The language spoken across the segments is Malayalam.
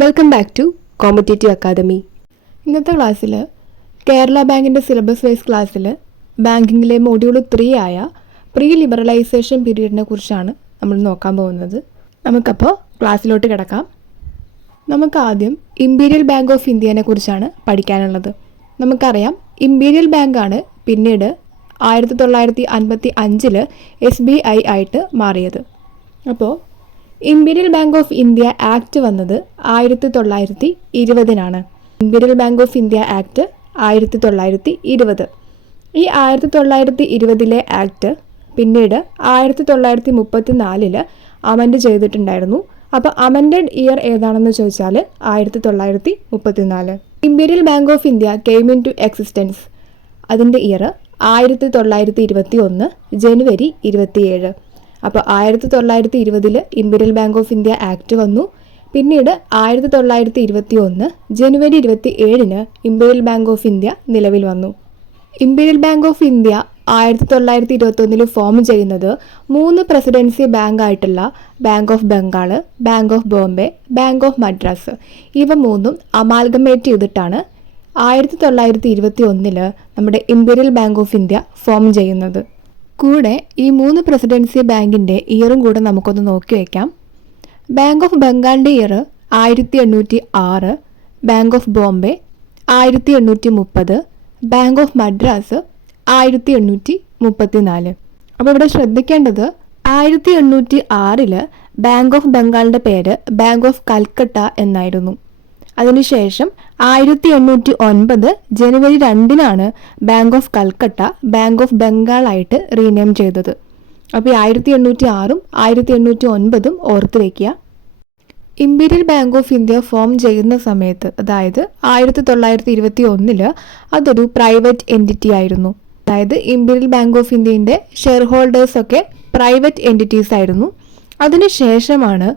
Welcome back to competitive academy. ഇന്നത്തെ ക്ലാസ്സിൽ കേരള ബാങ്കിൻ്റെ സിലബസ് വൈസ് ക്ലാസ്സിൽ ബാങ്കിങ്ങിലെ മൊഡ്യൂൾ 3 ആയ പ്രീ ലിബറലൈസേഷൻ പീരീഡിനെ കുറിച്ചാണ് നമ്മൾ നോക്കാൻ പോകുന്നത്. നമുക്കപ്പോൾ ക്ലാസ്സിലോട്ട് കിടക്കാം. നമുക്ക് ആദ്യം ഇമ്പീരിയൽ ബാങ്ക് ഓഫ് ഇന്ത്യനെ കുറിച്ചാണ് പഠിക്കാനുള്ളത്. നമുക്കറിയാം, ഇമ്പീരിയൽ ബാങ്കാണ് പിന്നീട് 1955 SBI ആയിട്ട് മാറിയത്. അപ്പോൾ imperial bank of India act വന്നത് 1920 imperial bank of India act 1920. ഈ 1920 ആക്ട് പിന്നീട് 1934 അമെൻഡ് ചെയ്തിട്ടുണ്ടായിരുന്നു. അപ്പോൾ അമെൻഡഡ് ഇയർ ഏതാണെന്ന് ചോദിച്ചാൽ 1934. Imperial bank of India came into existence, അതിൻ്റെ ഇയർ 1921 ജനുവരി 27. അപ്പോൾ 1920 imperial bank of India act വന്നു. പിന്നീട് 1921 ജനുവരി 27 ഇമ്പീരിയൽ ബാങ്ക് ഓഫ് ഇന്ത്യ നിലവിൽ വന്നു. Imperial bank of India 1921 form ചെയ്യുന്നത് 3 പ്രസിഡൻസി ബാങ്ക് ആയിട്ടുള്ള bank of Bengal, bank of Bombay, bank of Madras, ഇവ 3ഉം അമാൽഗമേറ്റ് ചെയ്തിട്ടാണ് 1921 നമ്മുടെ imperial bank of India form ചെയ്യുന്നത്. കൂടെ ഈ 3 പ്രസിഡൻസി ബാങ്കിൻ്റെ ഇയറും കൂടെ നമുക്കൊന്ന് നോക്കി വയ്ക്കാം. ബാങ്ക് ഓഫ് ബംഗാളിൻ്റെ year 1806, bank of Bombay 1830, bank of Madras 1834. അപ്പോൾ ഇവിടെ ശ്രദ്ധിക്കേണ്ടത് 1806 ബാങ്ക് ഓഫ് ബംഗാളിൻ്റെ പേര് ബാങ്ക് ഓഫ് കൽക്കട്ട എന്നായിരുന്നു. അതിനുശേഷം 1809 ജനുവരി 2 bank of Calcutta bank of ബംഗാളായിട്ട് റീനെയിം ചെയ്തത്. അപ്പോൾ 1806 1809 ഓർത്ത് വയ്ക്കുക. Imperial bank of India form ചെയ്യുന്ന സമയത്ത്, അതായത് 1921 അതൊരു പ്രൈവറ്റ് എൻറ്റിറ്റി ആയിരുന്നു. അതായത് ഇമ്പീരിയൽ ബാങ്ക് ഓഫ് ഇന്ത്യൻ്റെ ഷെയർ ഹോൾഡേഴ്സൊക്കെ പ്രൈവറ്റ് എൻറ്റിറ്റീസ് ആയിരുന്നു. അതിനുശേഷമാണ്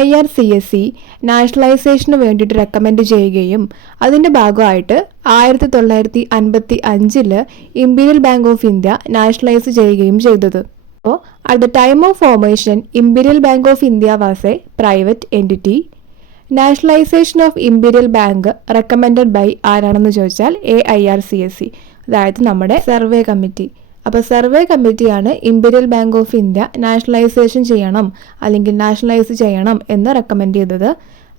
AIRCSE നാഷണലൈസേഷന് വേണ്ടിയിട്ട് റെക്കമെൻഡ് ചെയ്യുകയും അതിൻ്റെ ഭാഗമായിട്ട് 1955 imperial bank of India nationalise ചെയ്യുകയും ചെയ്തത്. അപ്പോൾ at the time of formation imperial bank of India was a private entity. Nationalisation of imperial bank recommended by ആരാണെന്ന് ചോദിച്ചാൽ AIRCSE, അതായത് നമ്മുടെ സർവേ കമ്മിറ്റി. അപ്പോൾ സർവേ കമ്മിറ്റിയാണ് imperial bank of India nationalisation ചെയ്യണം അല്ലെങ്കിൽ നാഷണലൈസ് ചെയ്യണം എന്ന് റെക്കമെൻഡ് ചെയ്തത്.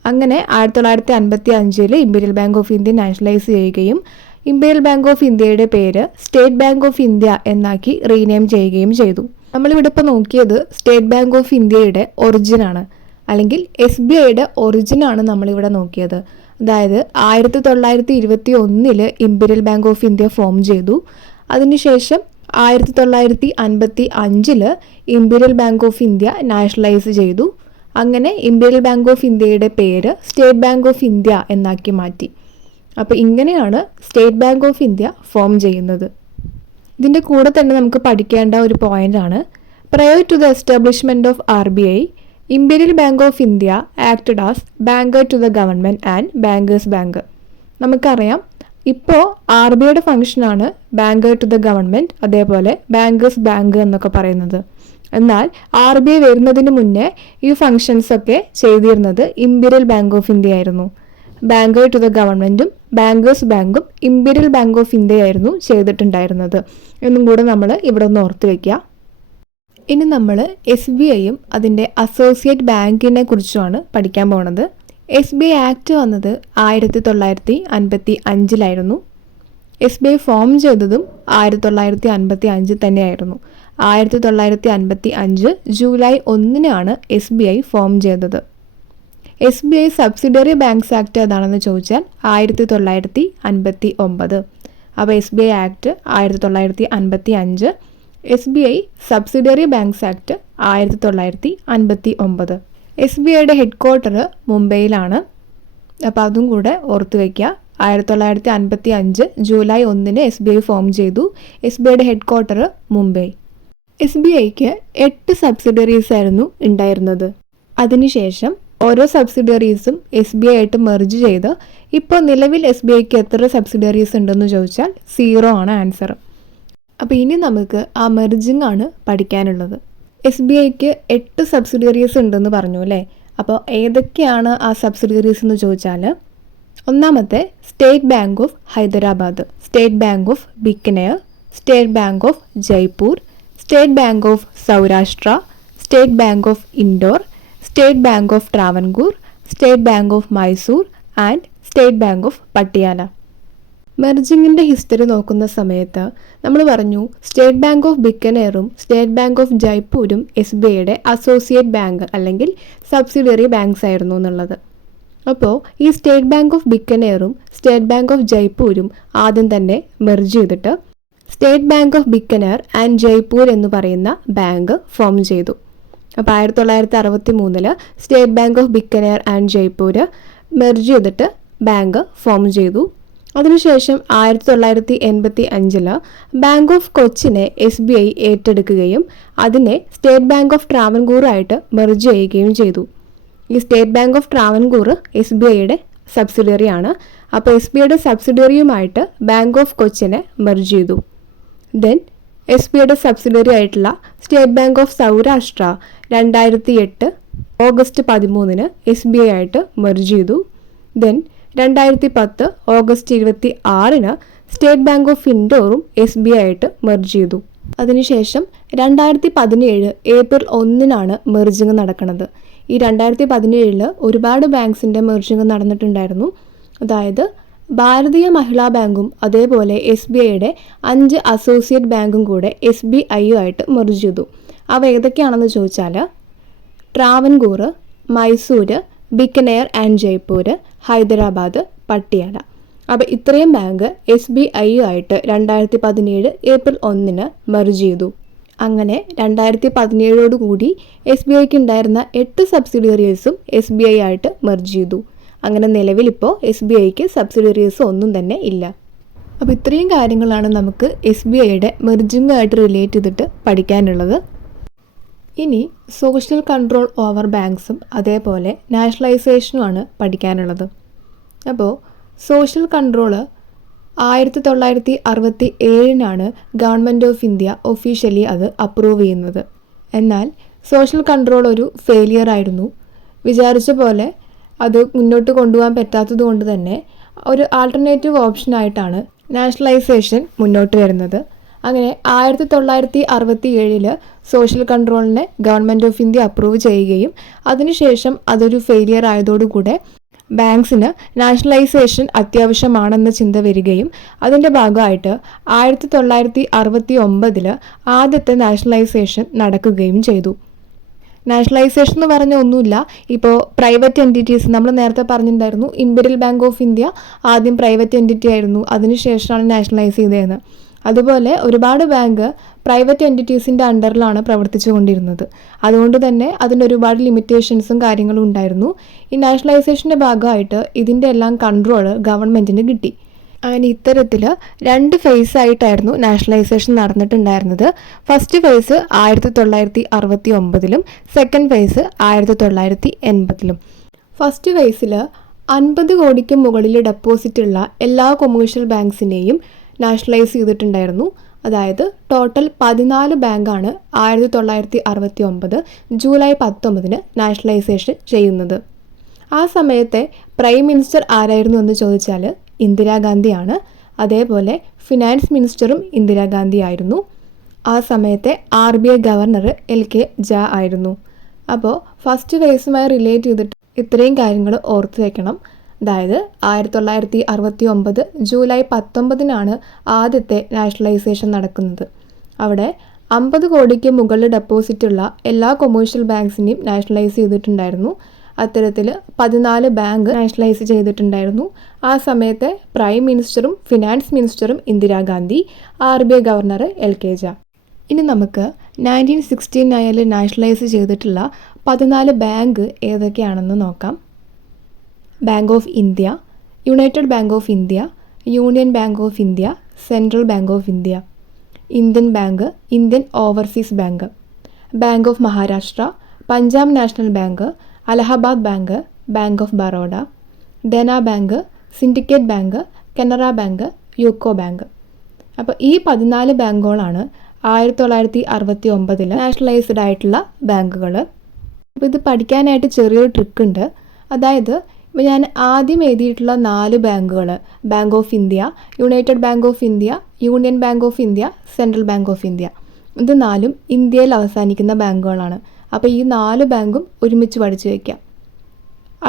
അങ്ങനെ 1955 imperial bank of India nationalise ചെയ്യുകയും ഇമ്പീരിയൽ ബാങ്ക് ഓഫ് ഇന്ത്യയുടെ പേര് സ്റ്റേറ്റ് ബാങ്ക് ഓഫ് ഇന്ത്യ എന്നാക്കി റീനെയിം ചെയ്യുകയും ചെയ്തു. നമ്മളിവിടെ ഇപ്പോൾ നോക്കിയത് സ്റ്റേറ്റ് ബാങ്ക് ഓഫ് ഇന്ത്യയുടെ ഒറിജിനാണ്, അല്ലെങ്കിൽ SBIയുടെ ഒറിജിനാണ് നമ്മളിവിടെ നോക്കിയത്. അതായത് 1921 imperial bank of India form ചെയ്തു. അതിനുശേഷം 1955 imperial bank of India nationalise ചെയ്തു. അങ്ങനെ ഇമ്പീരിയൽ ബാങ്ക് ഓഫ് ഇന്ത്യയുടെ പേര് സ്റ്റേറ്റ് ബാങ്ക് ഓഫ് ഇന്ത്യ എന്നാക്കി മാറ്റി. അപ്പോൾ ഇങ്ങനെയാണ് state bank of India form ചെയ്യുന്നത്. ഇതിൻ്റെ കൂടെ തന്നെ നമുക്ക് പഠിക്കേണ്ട ഒരു പോയിൻ്റാണ്, prior to the establishment of RBI imperial bank of India acted as banker to the government and bankers bank. നമുക്കറിയാം, ഇപ്പോൾ RBIയുടെ ഫംഗ്ഷനാണ് ബാങ്കർ ടു ദ ഗവൺമെൻറ്, അതേപോലെ ബാങ്കേഴ്സ് ബാങ്ക് എന്നൊക്കെ പറയുന്നത്. എന്നാൽ RBI വരുന്നതിന് മുന്നേ ഈ ഫംഗ്ഷൻസൊക്കെ ചെയ്തിരുന്നത് ഇമ്പീരിയൽ ബാങ്ക് ഓഫ് ഇന്ത്യ ആയിരുന്നു. ബാങ്കർ ടു ദ ഗവൺമെൻറ്റും ബാങ്കേഴ്സ് ബാങ്കും ഇമ്പീരിയൽ ബാങ്ക് ഓഫ് ഇന്ത്യ ആയിരുന്നു ചെയ്തിട്ടുണ്ടായിരുന്നത് എന്നും കൂടെ നമ്മൾ ഇവിടെ ഒന്ന് ഓർത്ത് വയ്ക്കുക. ഇനി നമ്മൾ SBIയും അതിൻ്റെ അസോസിയേറ്റ് ബാങ്കിനെ കുറിച്ചുമാണ് പഠിക്കാൻ പോണത്. SBI ആക്ട് വന്നത് 1955 SBI ഫോം ചെയ്തതും 1955 തന്നെയായിരുന്നു. 1955 ജൂലൈ 1 SBI ഫോം ചെയ്തത്. SBI സബ്സിഡിയറി ബാങ്ക്സ് ആക്ട് ഏതാണെന്ന് ചോദിച്ചാൽ 1959. അപ്പോൾ SBI act 1955, SBI subsidiary banks act 1959. SBIയുടെ ഹെഡ് ക്വാർട്ടർ മുംബൈയിലാണ്. അപ്പോൾ അതും കൂടെ ഓർത്ത് വയ്ക്കുക. 1955 ജൂലൈ 1 SBI ഫോം ചെയ്തു. SBIയുടെ ഹെഡ് ക്വാർട്ടർ മുംബൈ. SBIക്ക് 8 സബ്സിഡിയറീസ് ആയിരുന്നു ഉണ്ടായിരുന്നത്. അതിനുശേഷം ഓരോ സബ്സിഡിയറീസും SBI ആയിട്ട് മെർജ് ചെയ്ത് ഇപ്പോൾ നിലവിൽ SBIക്ക് എത്ര സബ്സിഡിയറീസ് ഉണ്ടെന്ന് ചോദിച്ചാൽ 0 ആണ് ആൻസർ. അപ്പോൾ ഇനി നമുക്ക് ആ മെർജിങ് ആണ് പഠിക്കാനുള്ളത്. SBIക്ക് 8 സബ്സിഡിയറീസ് ഉണ്ടെന്ന് പറഞ്ഞു അല്ലേ. അപ്പോൾ ഏതൊക്കെയാണ് ആ സബ്സിഡിയറീസ് എന്ന് ചോദിച്ചാൽ, ഒന്നാമത്തെ state bank of Hyderabad, state bank of Bikaner, state bank of Jaipur, state bank of Saurashtra, state bank of Indore, state bank of Travancore, state bank of Mysore and state bank of Patiala. മെർജിങ്ങിൻ്റെ ഹിസ്റ്ററി നോക്കുന്ന സമയത്ത് നമ്മൾ പറഞ്ഞു സ്റ്റേറ്റ് ബാങ്ക് ഓഫ് ബിക്കനേറും സ്റ്റേറ്റ് ബാങ്ക് ഓഫ് ജയ്പൂരും SBIയുടെ അസോസിയേറ്റ് ബാങ്ക് അല്ലെങ്കിൽ സബ്സിഡിയറി ബാങ്ക്സ് ആയിരുന്നു എന്നുള്ളത്. അപ്പോൾ ഈ സ്റ്റേറ്റ് ബാങ്ക് ഓഫ് ബിക്കനേറും സ്റ്റേറ്റ് ബാങ്ക് ഓഫ് ജയ്പൂരും ആദ്യം തന്നെ മെർജ് ചെയ്തിട്ട് state bank of Bikaner and Jaipur എന്ന് പറയുന്ന ബാങ്ക് ഫോം ചെയ്തു. അപ്പോൾ 1963 state bank of Bikaner and Jaipur merge ചെയ്തിട്ട് ബാങ്ക് ഫോം ചെയ്തു. അതിനുശേഷം 1985 ബാങ്ക് ഓഫ് കൊച്ചിനെ SBI ഏറ്റെടുക്കുകയും അതിനെ സ്റ്റേറ്റ് ബാങ്ക് ഓഫ് ട്രാവൻകൂറായിട്ട് മെർജ് ചെയ്യുകയും ചെയ്തു. ഈ സ്റ്റേറ്റ് ബാങ്ക് ഓഫ് ട്രാവൻകൂർ SBIയുടെ സബ്സിഡിയറിയാണ്. അപ്പോൾ SBIയുടെ സബ്സിഡിയറിയുമായിട്ട് ബാങ്ക് ഓഫ് കൊച്ചിനെ മെർജ് ചെയ്തു. ദെൻ SBIയുടെ സബ്സിഡിയറി ആയിട്ടുള്ള state bank of Saurashtra 2008 August 13 SBI ആയിട്ട് മെർജ് ചെയ്തു. Then 2010 August 26 state bank of ഇൻഡോറും SBI ആയിട്ട് മെർജ് ചെയ്തു. അതിനുശേഷം 2017 ഏപ്രിൽ 1 മെർജിങ് നടക്കുന്നത്. ഈ 2017 ഒരുപാട് ബാങ്ക്സിൻ്റെ മെർജിങ് നടന്നിട്ടുണ്ടായിരുന്നു. അതായത് ഭാരതീയ മഹിളാ ബാങ്കും അതേപോലെ SBIയുടെ 5 അസോസിയേറ്റ് ബാങ്കും കൂടെ SBIയുമായിട്ട് മെർജ് ചെയ്തു. അവ ഏതൊക്കെയാണെന്ന് ചോദിച്ചാൽ ട്രാവൻകൂർ, മൈസൂർ, ബിക്കനേർ ആൻഡ് ജയ്പൂർ, ഹൈദരാബാദ്, പട്ടിയാല. അപ്പോൾ ഇത്രയും ബാങ്ക് SBIയുമായിട്ട് 2017 ഏപ്രിൽ 1 മെർജ് ചെയ്തു. അങ്ങനെ 2017 കൂടി SBIക്ക് ഉണ്ടായിരുന്ന 8 സബ്സിഡിയറീസും SBI ആയിട്ട് മെർജ് ചെയ്തു. അങ്ങനെ നിലവിലിപ്പോൾ SBIക്ക് സബ്സിഡിയറീസ് ഒന്നും തന്നെ ഇല്ല. അപ്പോൾ ഇത്രയും കാര്യങ്ങളാണ് നമുക്ക് SBIയുടെ മെർജിങ്ങുമായിട്ട് റിലേറ്റ് ചെയ്തിട്ട് പഠിക്കാനുള്ളത്. ഇനി സോഷ്യൽ കൺട്രോൾ ഓവർ ബാങ്ക്സും അതേപോലെ നാഷണലൈസേഷനുമാണ് പഠിക്കാനുള്ളത്. അപ്പോൾ social control 1967 government of India officially അത് അപ്രൂവ് ചെയ്യുന്നത്. എന്നാൽ സോഷ്യൽ കൺട്രോൾ ഒരു ഫെയിലിയർ ആയിരുന്നു. വിചാരിച്ച പോലെ അത് മുന്നോട്ട് കൊണ്ടുപോകാൻ പറ്റാത്തത് കൊണ്ട് തന്നെ ഒരു ആൾട്ടർനേറ്റീവ് ഓപ്ഷനായിട്ടാണ് നാഷണലൈസേഷൻ മുന്നോട്ട് വരുന്നത്. അങ്ങനെ 1967 സോഷ്യൽ കൺട്രോളിനെ ഗവൺമെൻറ് ഓഫ് ഇന്ത്യ അപ്രൂവ് ചെയ്യുകയും അതിനുശേഷം അതൊരു ഫെയിലിയർ ആയതോടുകൂടെ ബാങ്ക്സിന് നാഷണലൈസേഷൻ അത്യാവശ്യമാണെന്ന ചിന്ത വരികയും അതിൻ്റെ ഭാഗമായിട്ട് 1969 ആദ്യത്തെ നാഷണലൈസേഷൻ നടക്കുകയും ചെയ്തു. നാഷണലൈസേഷൻ എന്ന് പറഞ്ഞ ഒന്നുമില്ല. ഇപ്പോൾ പ്രൈവറ്റ് എൻറ്റിറ്റീസ് നമ്മൾ നേരത്തെ പറഞ്ഞിട്ടുണ്ടായിരുന്നു ഇമ്പീരിയൽ ബാങ്ക് ഓഫ് ഇന്ത്യ ആദ്യം പ്രൈവറ്റ് എൻറ്റിറ്റി ആയിരുന്നു, അതിനുശേഷമാണ് നാഷണലൈസ് ചെയ്തതെന്ന്. അതുപോലെ ഒരുപാട് ബാങ്ക് പ്രൈവറ്റ് എൻറ്റിറ്റീസിൻ്റെ അണ്ടറിലാണ് പ്രവർത്തിച്ചു കൊണ്ടിരുന്നത്. അതുകൊണ്ട് തന്നെ അതിന് ഒരുപാട് ലിമിറ്റേഷൻസും കാര്യങ്ങളും ഉണ്ടായിരുന്നു. ഈ നാഷണലൈസേഷൻ്റെ ഭാഗമായിട്ട് ഇതിൻ്റെ എല്ലാം കൺട്രോൾ ഗവൺമെൻറ്റിന് കിട്ടി. അങ്ങനെ ഇത്തരത്തിൽ 2 ഫേസ് ആയിട്ടായിരുന്നു നാഷണലൈസേഷൻ നടന്നിട്ടുണ്ടായിരുന്നത്. First phase 1969 second phase 1980. First ഫേസിൽ 50 കോടിക്ക് മുകളിൽ ഡെപ്പോസിറ്റ് ഉള്ള എല്ലാ കൊമേഴ്ഷ്യൽ ബാങ്ക്സിനെയും നാഷണലൈസ് ചെയ്തിട്ടുണ്ടായിരുന്നു. അതായത് ടോട്ടൽ 14 ബാങ്കാണ് 1969 ജൂലൈ 19 നാഷണലൈസേഷൻ ചെയ്യുന്നത്. ആ സമയത്തെ പ്രൈം മിനിസ്റ്റർ ആരായിരുന്നു എന്ന് ചോദിച്ചാൽ ഇന്ദിരാഗാന്ധിയാണ്. അതേപോലെ ഫിനാൻസ് മിനിസ്റ്ററും ഇന്ദിരാഗാന്ധി ആയിരുന്നു. ആ സമയത്തെ RBI ഗവർണർ LK ജാ ആയിരുന്നു. അപ്പോൾ ഫസ്റ്റ് ഫേസുമായി റിലേറ്റ് ചെയ്തിട്ട് ഇത്രയും കാര്യങ്ങൾ ഓർത്ത് വയ്ക്കണം. അതായത് 1969 ജൂലൈ 19 ആദ്യത്തെ നാഷണലൈസേഷൻ നടക്കുന്നത്. അവിടെ 50 കോടിക്ക് മുകളിൽ ഡെപ്പോസിറ്റ് ഉള്ള എല്ലാ കൊമേഴ്ഷ്യൽ ബാങ്ക്സിനെയും നാഷണലൈസ് ചെയ്തിട്ടുണ്ടായിരുന്നു. അത്തരത്തിൽ 14 ബാങ്ക് നാഷണലൈസ് ചെയ്തിട്ടുണ്ടായിരുന്നു. ആ സമയത്തെ പ്രൈം മിനിസ്റ്ററും ഫിനാൻസ് മിനിസ്റ്ററും Indira Gandhi, RBI governor LK Jha. ഇനി നമുക്ക് 1969 നാഷണലൈസ് ചെയ്തിട്ടുള്ള 14 ബാങ്ക് ഏതൊക്കെയാണെന്ന് നോക്കാം. Bank of India, United bank of India, union bank of India, central bank of India, Indian bank, Indian overseas bank, bank of Maharashtra, Punjab national bank, Allahabad bank, bank of Baroda, Dena bank, syndicate bank, Canara bank, UCO bank. അപ്പോൾ ഈ 14 ബാങ്കുകളാണ് 1969 നാഷണലൈസ്ഡ് ആയിട്ടുള്ള ബാങ്കുകൾ. അപ്പോൾ ഇത് പഠിക്കാനായിട്ട് ചെറിയൊരു ട്രിക്ക് ഉണ്ട്. അതായത് ഇപ്പോൾ ഞാൻ ആദ്യം എഴുതിയിട്ടുള്ള 4 ബാങ്കുകൾ, bank of India, United bank of India, union bank of India, central bank of India, ഇത് 4ഉം ഇന്ത്യയിൽ അവസാനിക്കുന്ന ബാങ്കുകളാണ്. അപ്പോൾ ഈ 4 ബാങ്കും ഒരുമിച്ച് പഠിച്ചു വയ്ക്കാം.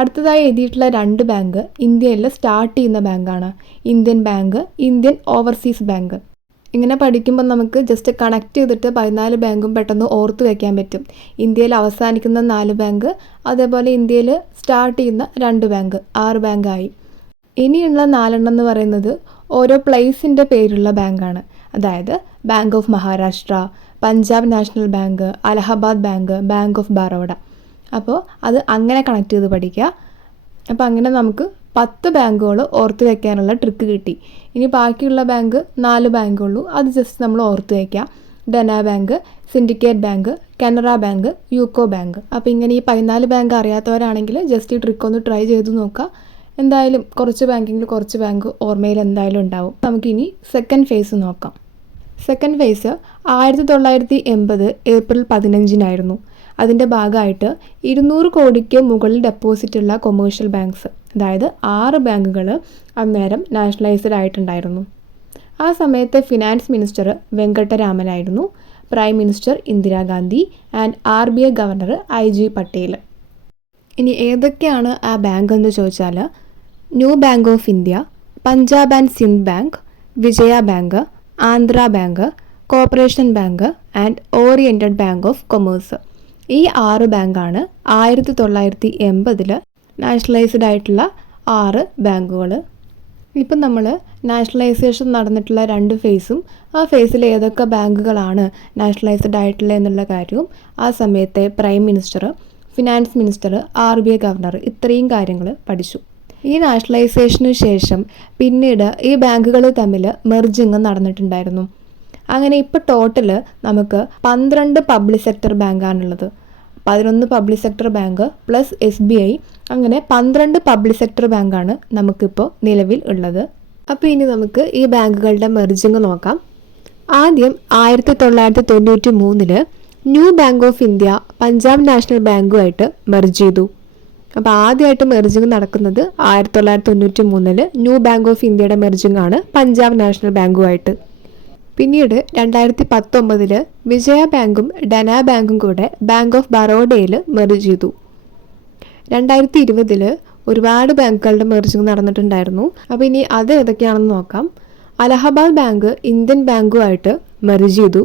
അടുത്തതായി എഴുതിയിട്ടുള്ള 2 ബാങ്ക് ഇന്ത്യയിൽ സ്റ്റാർട്ട് ചെയ്യുന്ന ബാങ്കാണ്. Indian bank, Indian overseas bank. ഇങ്ങനെ പഠിക്കുമ്പോൾ നമുക്ക് ജസ്റ്റ് കണക്ട് ചെയ്തിട്ട് 14 ബാങ്കും പെട്ടെന്ന് ഓർത്ത് വയ്ക്കാൻ പറ്റും. ഇന്ത്യയിൽ അവസാനിക്കുന്ന 4 ബാങ്ക്, അതേപോലെ ഇന്ത്യയിൽ സ്റ്റാർട്ട് ചെയ്യുന്ന 2 ബാങ്ക്, 6 ബാങ്കായി. ഇനിയുള്ള 4 എന്ന് പറയുന്നത് ഓരോ പ്ലേസിൻ്റെ പേരുള്ള ബാങ്കാണ്. അതായത് bank of Maharashtra, Punjab national bank, Allahabad bank, bank of Baroda. അപ്പോൾ അത് അങ്ങനെ കണക്ട് ചെയ്ത് പഠിക്കുക. അപ്പോൾ അങ്ങനെ നമുക്ക് 10 ബാങ്കുകൾ ഓർത്ത് വയ്ക്കാനുള്ള ട്രിക്ക് കിട്ടി. ഇനി ബാക്കിയുള്ള ബാങ്ക് 4 ബാങ്കുള്ളൂ, അത് ജസ്റ്റ് നമ്മൾ ഓർത്ത് വയ്ക്കുക. Dena bank, syndicate bank, Canara bank, UCO bank. അപ്പോൾ ഇങ്ങനെ ഈ 14 ബാങ്ക് അറിയാത്തവരാണെങ്കിൽ ജസ്റ്റ് ഈ ട്രിക്ക് ഒന്ന് ട്രൈ ചെയ്ത് നോക്കുക. എന്തായാലും കുറച്ച് ബാങ്ക് ഓർമ്മയിൽ എന്തായാലും ഉണ്ടാവും. നമുക്കിനി സെക്കൻഡ് ഫേസ് നോക്കാം. സെക്കൻഡ് ഫേസ് 1980 ഏപ്രിൽ 15 അതിൻ്റെ ഭാഗമായിട്ട് 200 കോടിക്ക് മുകളിൽ ഡെപ്പോസിറ്റുള്ള കൊമേഴ്ഷ്യൽ ബാങ്ക്സ്, അതായത് 6 ബാങ്കുകൾ അന്നേരം നാഷണലൈസ്ഡ് ആയിട്ടുണ്ടായിരുന്നു. ആ സമയത്ത് ഫിനാൻസ് മിനിസ്റ്റർ വെങ്കട്ടരാമനായിരുന്നു, prime minister Indira Gandhi and RBI governor IG Patel. ഇനി ഏതൊക്കെയാണ് ആ ബാങ്ക് എന്ന് ചോദിച്ചാൽ new bank of India, Punjab and Sind bank, Vijaya bank, Andhra bank, corporation bank and oriented bank of commerce. ഈ 6 ബാങ്കാണ് 1980 നാഷണലൈസ്ഡ് ആയിട്ടുള്ള 6 ബാങ്കുകൾ. ഇപ്പം നമ്മൾ നാഷണലൈസേഷൻ നടന്നിട്ടുള്ള 2 ഫേസും ആ ഫേസിൽ ഏതൊക്കെ ബാങ്കുകളാണ് നാഷണലൈസ്ഡ് ആയിട്ടുള്ളത് എന്നുള്ള കാര്യവും ആ സമയത്തെ prime minister, finance minister, RBI governor, ഇത്രയും കാര്യങ്ങൾ പഠിച്ചു. ഈ നാഷണലൈസേഷന് ശേഷം പിന്നീട് ഈ ബാങ്കുകൾ തമ്മിൽ മെർജിങ് നടന്നിട്ടുണ്ടായിരുന്നു. അങ്ങനെ ഇപ്പോൾ ടോട്ടൽ നമുക്ക് 12 പബ്ലിക് സെക്ടർ ബാങ്കാണുള്ളത്. 11 public sector bank plus SBI, അങ്ങനെ 12 പബ്ലിക് സെക്ടർ ബാങ്കാണ് നമുക്കിപ്പോൾ നിലവിൽ ഉള്ളത്. അപ്പോൾ ഇനി നമുക്ക് ഈ ബാങ്കുകളുടെ മെർജിങ് നോക്കാം. ആദ്യം 1993 new bank of India Punjab national ബാങ്കുമായിട്ട് മെർജ് ചെയ്തു. അപ്പോൾ ആദ്യമായിട്ട് മെർജിങ് നടക്കുന്നത് 1993 ന്യൂ ബാങ്ക് ഓഫ് ഇന്ത്യയുടെ മെർജിങ് ആണ് പഞ്ചാബ് നാഷണൽ ബാങ്കുമായിട്ട്. പിന്നീട് 2019 വിജയ ബാങ്കും ഡെന ബാങ്കും കൂടെ ബാങ്ക് ഓഫ് ബറോഡയിൽ മെർജ് ചെയ്തു. 2020 ഒരുപാട് ബാങ്കുകളുടെ മെർജിങ് നടന്നിട്ടുണ്ടായിരുന്നു. അപ്പോൾ ഇനി അത് ഏതൊക്കെയാണെന്ന് നോക്കാം. അലഹബാദ് ബാങ്ക് ഇന്ത്യൻ ബാങ്കുമായിട്ട് മെർജ് ചെയ്തു.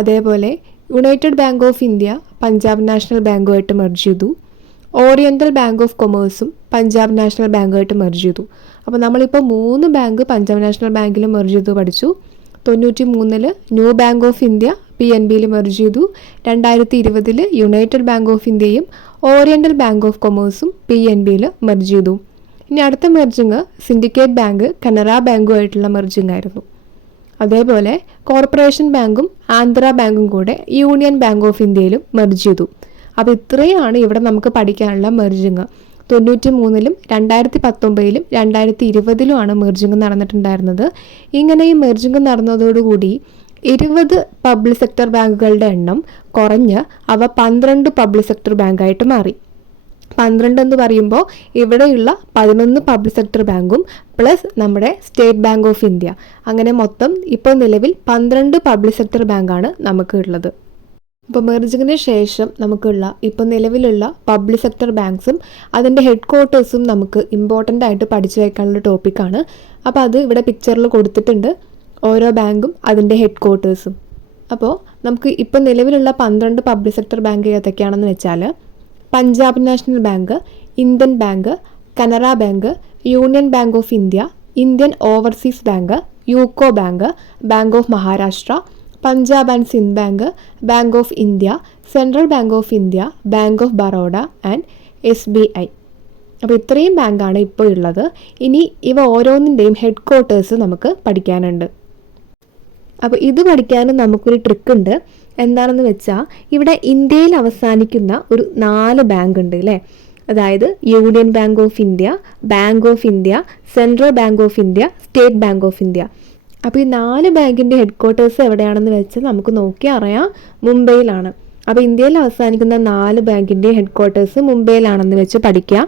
അതേപോലെ united bank of India Punjab national ബാങ്കുമായിട്ട് മെർജ് ചെയ്തു. ഓറിയന്റൽ ബാങ്ക് ഓഫ് കൊമേഴ്സും പഞ്ചാബ് നാഷണൽ ബാങ്കുമായിട്ട് മെർജ് ചെയ്തു. അപ്പോൾ നമ്മളിപ്പോൾ 3 ബാങ്ക് പഞ്ചാബ് നാഷണൽ ബാങ്കിൽ മെർജ് ചെയ്തു പഠിച്ചു. 93 ന്യൂ ബാങ്ക് ഓഫ് ഇന്ത്യ PNBയിൽ മെർജ് ചെയ്തു. 2020 യുണൈറ്റഡ് ബാങ്ക് ഓഫ് ഇന്ത്യയും ഓറിയന്റൽ ബാങ്ക് ഓഫ് കൊമേഴ്സും PNBയിൽ മെർജ് ചെയ്തു. ഇനി അടുത്ത മെർജിങ് സിൻഡിക്കേറ്റ് ബാങ്ക് കാനറ ബാങ്കുമായിട്ടുള്ള മെർജിങ് ആയിരുന്നു. അതേപോലെ കോർപ്പറേഷൻ ബാങ്കും ആന്ധ്ര ബാങ്കും കൂടെ യൂണിയൻ ബാങ്ക് ഓഫ് ഇന്ത്യയിലും മെർജ് ചെയ്തു. അപ്പോൾ ഇത്രയാണ് ഇവിടെ നമുക്ക് പഠിക്കാനുള്ള മെർജിങ്. 93-ലും 2019-ലും 2020-ലുമാണ് മെർജിങ് നടന്നിട്ടുണ്ടായിരുന്നത്. ഇങ്ങനെ ഈ മെർജിങ് നടന്നതോടുകൂടി 20 പബ്ലിക് സെക്ടർ ബാങ്കുകളുടെ എണ്ണം കുറഞ്ഞ് അവ 12 പബ്ലിക് സെക്ടർ ബാങ്കായിട്ട് മാറി. 12 എന്ന് പറയുമ്പോൾ ഇവിടെയുള്ള 11 പബ്ലിക് സെക്ടർ ബാങ്കും പ്ലസ് നമ്മുടെ സ്റ്റേറ്റ് ബാങ്ക് ഓഫ് ഇന്ത്യ, അങ്ങനെ മൊത്തം ഇപ്പോൾ നിലവിൽ 12 പബ്ലിക് സെക്ടർ ബാങ്കാണ് നമുക്ക് ഉള്ളത്. ഇപ്പോൾ മെർജിങ്ങിന് ശേഷം നമുക്കുള്ള ഇപ്പോൾ നിലവിലുള്ള പബ്ലിക് സെക്ടർ ബാങ്ക്സും അതിൻ്റെ ഹെഡ് ക്വാർട്ടേഴ്സും നമുക്ക് ഇമ്പോർട്ടൻ്റ് ആയിട്ട് പഠിച്ചു വയ്ക്കാനുള്ള ടോപ്പിക്കാണ്. അപ്പോൾ അത് ഇവിടെ പിക്ചറിൽ കൊടുത്തിട്ടുണ്ട്, ഓരോ ബാങ്കും അതിൻ്റെ ഹെഡ് ക്വാർട്ടേഴ്സും. അപ്പോൾ നമുക്ക് ഇപ്പോൾ നിലവിലുള്ള 12 പബ്ലിക് സെക്ടർ ബാങ്ക് ഏതൊക്കെയാണെന്ന് വെച്ചാൽ Punjab national bank, Indian bank, Canara bank, union bank of India, Indian overseas bank, UCO bank, bank of Maharashtra, Punjab and Sind bank, bank of India, central bank of India, bank of Baroda and SBI. അപ്പോൾ ഇത്രയും ബാങ്കാണ് ഇപ്പോൾ ഉള്ളത്. ഇനി ഇവ ഓരോന്നിൻ്റെയും ഹെഡ് ക്വാർട്ടേഴ്സ് നമുക്ക് പഠിക്കാനുണ്ട്. അപ്പോൾ ഇത് പഠിക്കാൻ നമുക്കൊരു ട്രിക്ക് ഉണ്ട്. എന്താണെന്ന് വെച്ചാൽ ഇവിടെ ഇന്ത്യയിൽ അവസാനിക്കുന്ന ഒരു 4 ബാങ്ക് ഉണ്ട് അല്ലേ. അതായത് union bank of India, bank of India, central bank of India, state bank of India. അപ്പോൾ ഈ 4 ബാങ്കിൻ്റെ ഹെഡ് ക്വാർട്ടേഴ്സ് എവിടെയാണെന്ന് വെച്ചാൽ നമുക്ക് നോക്കി അറിയാം, മുംബൈയിലാണ്. അപ്പോൾ ഇന്ത്യയിൽ അവസാനിക്കുന്ന 4 ബാങ്കിൻ്റെ ഹെഡ്ക്വാർട്ടേഴ്സ് മുംബൈയിലാണെന്ന് വെച്ച് പഠിക്കുക.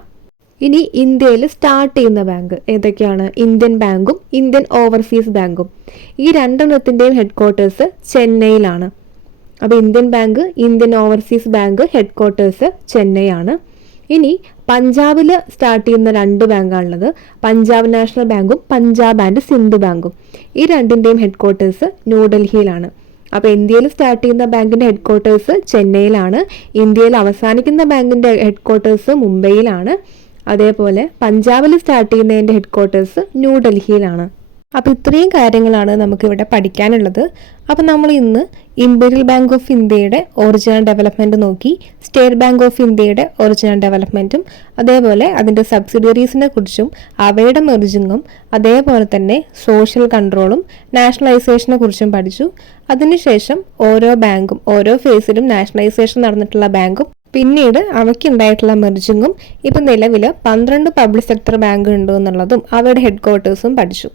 ഇനി ഇന്ത്യയിൽ സ്റ്റാർട്ട് ചെയ്യുന്ന ബാങ്ക് ഏതൊക്കെയാണ്? ഇന്ത്യൻ ബാങ്കും ഇന്ത്യൻ ഓവർസീസ് ബാങ്കും. ഈ രണ്ടെണ്ണത്തിൻ്റെയും ഹെഡ്ക്വാർട്ടേഴ്സ് ചെന്നൈയിലാണ്. അപ്പോൾ Indian bank, Indian overseas bank headquarters Chennai ആണ്. ഇനി പഞ്ചാബിൽ സ്റ്റാർട്ട് ചെയ്യുന്ന 2 ബാങ്കാണുള്ളത്. പഞ്ചാബ് നാഷണൽ ബാങ്കും പഞ്ചാബ് ആൻഡ് സിന്ധു ബാങ്കും. ഈ രണ്ടിൻ്റെയും ഹെഡ്ക്വാർട്ടേഴ്സ് ന്യൂഡൽഹിയിലാണ്. അപ്പോൾ ഇന്ത്യയിൽ സ്റ്റാർട്ട് ചെയ്യുന്ന ബാങ്കിൻ്റെ ഹെഡ്ക്വാർട്ടേഴ്സ് ചെന്നൈയിലാണ്. ഇന്ത്യയിൽ അവസാനിക്കുന്ന ബാങ്കിൻ്റെ ഹെഡ്ക്വാർട്ടേഴ്സ് മുംബൈയിലാണ്. അതേപോലെ പഞ്ചാബിൽ സ്റ്റാർട്ട് ചെയ്യുന്നതിൻ്റെ ഹെഡ്ക്വാർട്ടേഴ്സ് ന്യൂഡൽഹിയിലാണ്. അപ്പോൾ ഇത്രയും കാര്യങ്ങളാണ് നമുക്കിവിടെ പഠിക്കാനുള്ളത്. അപ്പോൾ നമ്മൾ ഇന്ന് ഇമ്പീരിയൽ ബാങ്ക് ഓഫ് ഇന്ത്യയുടെ ഒറിജിനൽ ഡെവലപ്മെൻറ്റ് നോക്കി, സ്റ്റേറ്റ് ബാങ്ക് ഓഫ് ഇന്ത്യയുടെ ഒറിജിനൽ ഡെവലപ്മെൻറ്റും അതേപോലെ അതിൻ്റെ സബ്സിഡിയറീസിനെ കുറിച്ചും അവയുടെ മെർജിങ്ങും അതേപോലെ തന്നെ സോഷ്യൽ കൺട്രോളും നാഷണലൈസേഷനെ കുറിച്ചും പഠിച്ചു. അതിനുശേഷം ഓരോ ബാങ്കും ഓരോ ഫേസിലും നാഷണലൈസേഷൻ നടന്നിട്ടുള്ള ബാങ്കും പിന്നീട് അവയ്ക്കുണ്ടായിട്ടുള്ള മെർജിങ്ങും ഇപ്പം നിലവിൽ 12 പബ്ലിക് സെക്ടർ ബാങ്ക് ഉണ്ട് എന്നുള്ളതും അവയുടെ ഹെഡ്ക്വാർട്ടേഴ്സും പഠിച്ചു.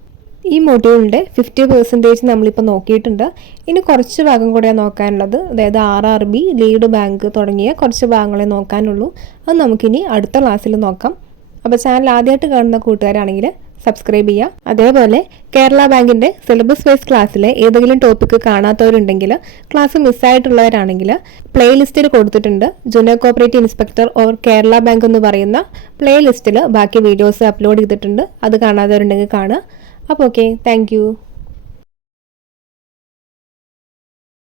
ഈ മൊഡ്യൂളിൻ്റെ 50% നമ്മളിപ്പോൾ നോക്കിയിട്ടുണ്ട്. ഇനി കുറച്ച് ഭാഗം കൂടെ നോക്കാനുള്ളത്, അതായത് RRB, ലീഡ് ബാങ്ക് തുടങ്ങിയ കുറച്ച് ഭാഗങ്ങളെ നോക്കാനുള്ളൂ. അത് നമുക്കിനി അടുത്ത ക്ലാസ്സിൽ നോക്കാം. അപ്പോൾ ചാനൽ ആദ്യമായിട്ട് കാണുന്ന കൂട്ടുകാരാണെങ്കിൽ സബ്സ്ക്രൈബ് ചെയ്യുക. അതേപോലെ കേരള ബാങ്കിൻ്റെ സിലബസ് വൈസ് ക്ലാസ്സിലെ ഏതെങ്കിലും ടോപ്പിക്ക് കാണാത്തവരുണ്ടെങ്കിൽ, ക്ലാസ് മിസ്സായിട്ടുള്ളവരാണെങ്കിൽ പ്ലേലിസ്റ്റിൽ കൊടുത്തിട്ടുണ്ട്. Junior cooperative inspector or Kerala bank എന്ന് പറയുന്ന പ്ലേലിസ്റ്റിൽ ബാക്കി വീഡിയോസ് അപ്ലോഡ് ചെയ്തിട്ടുണ്ട്. അത് കാണാത്തവരുണ്ടെങ്കിൽ കാണുക. അപ്പോൾ ഓക്കെ, താങ്ക് യു.